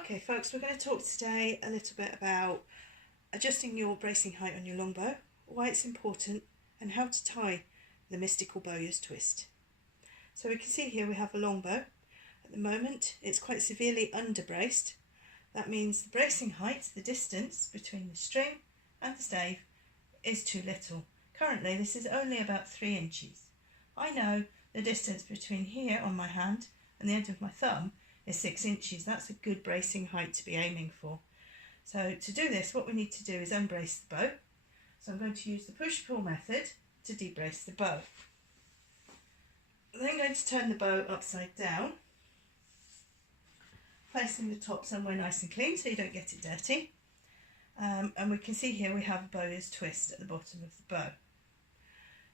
Okay folks, we're going to talk today a little bit about adjusting your bracing height on your longbow, why it's important and how to tie the mystical bowyer's twist. So we can see here we have a longbow. At the moment it's quite severely underbraced. That means the bracing height, the distance between the string and the stave, is too little. Currently this is only about 3 inches. I know the distance between here on my hand and the end of my thumb is 6 inches. That's a good bracing height to be aiming for. So to do this, what we need to do is unbrace the bow. So I'm going to use the push-pull method to debrace the bow. I'm then going to turn the bow upside down, placing the top somewhere nice and clean so you don't get it dirty. And we can see here we have a bowyer's twist at the bottom of the bow.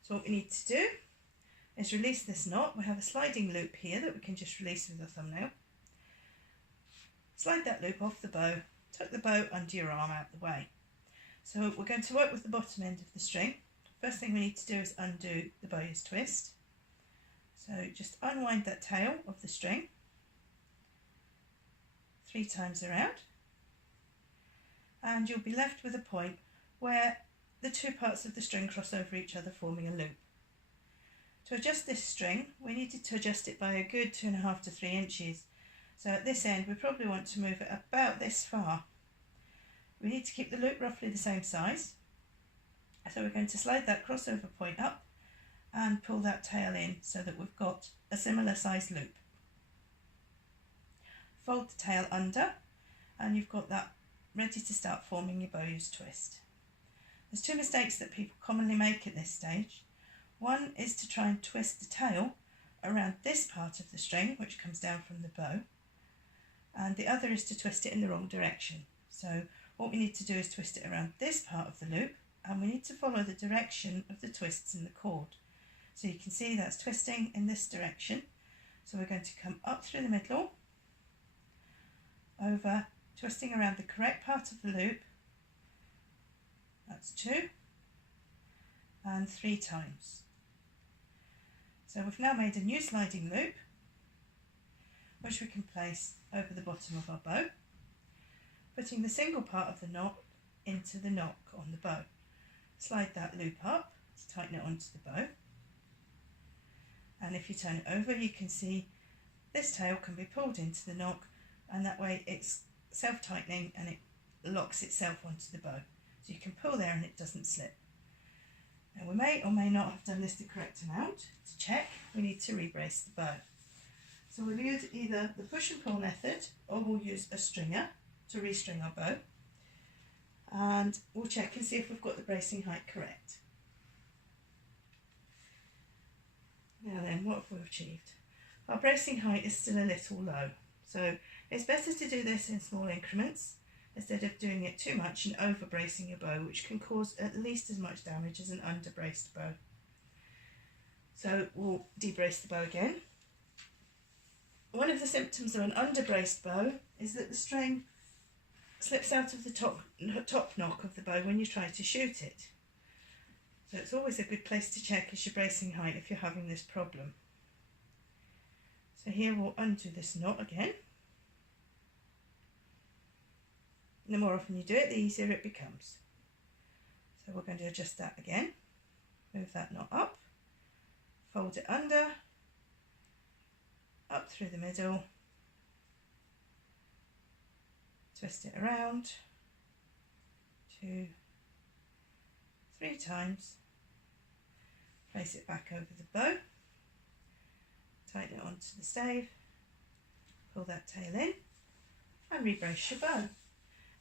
So what we need to do is release this knot. We have a sliding loop here that we can just release with a thumbnail. Slide that loop off the bow, tuck the bow under your arm out the way. So we're going to work with the bottom end of the string. First thing we need to do is undo the bowyer's twist. So just unwind that tail of the string 3 times around, and you'll be left with a point where the 2 parts of the string cross over each other, forming a loop. To adjust this string, we needed to adjust it by a good 2.5 to 3 inches. So at this end we probably want to move it about this far. We need to keep the loop roughly the same size. So we're going to slide that crossover point up and pull that tail in so that we've got a similar size loop. Fold the tail under and you've got that ready to start forming your bowyer's twist. There's 2 mistakes that people commonly make at this stage. One is to try and twist the tail around this part of the string, which comes down from the bow, and the other is to twist it in the wrong direction. So what we need to do is twist it around this part of the loop, and we need to follow the direction of the twists in the cord. So you can see that's twisting in this direction. So we're going to come up through the middle, over, twisting around the correct part of the loop. That's 2 and 3 times. So we've now made a new sliding loop, which we can place over the bottom of our bow, putting the single part of the knot into the nock on the bow. Slide that loop up to tighten it onto the bow, and if you turn it over you can see this tail can be pulled into the nock, and that way it's self-tightening and it locks itself onto the bow. So you can pull there and it doesn't slip. Now we may or may not have done this the correct amount. To check, we need to rebrace the bow. So we'll use either the push and pull method or we'll use a stringer to restring our bow, and we'll check and see if we've got the bracing height correct. Now then, what have we achieved? Our bracing height is still a little low, so it's better to do this in small increments instead of doing it too much and over bracing your bow, which can cause at least as much damage as an underbraced bow. So we'll debrace the bow again. One of the symptoms of an underbraced bow is that the string slips out of the top nock of the bow when you try to shoot it. So it's always a good place to check is your bracing height if you're having this problem. So here we'll undo this knot again. And the more often you do it, the easier it becomes. So we're going to adjust that again. Move that knot up, fold it under, up through the middle, twist it around 2, 3 times, place it back over the bow, tighten it onto the stave, pull that tail in and rebrace your bow.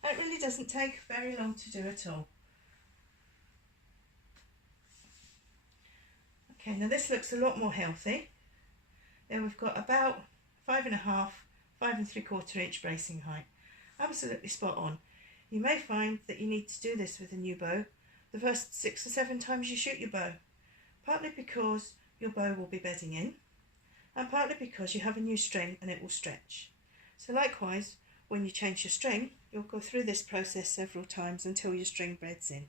That really doesn't take very long to do at all. Okay, now this looks a lot more healthy. There we've got about 5.5, 5.75 inch bracing height. Absolutely spot on. You may find that you need to do this with a new bow the first 6 or 7 times you shoot your bow, partly because your bow will be bedding in, and partly because you have a new string and it will stretch. So likewise, when you change your string, you'll go through this process several times until your string beds in.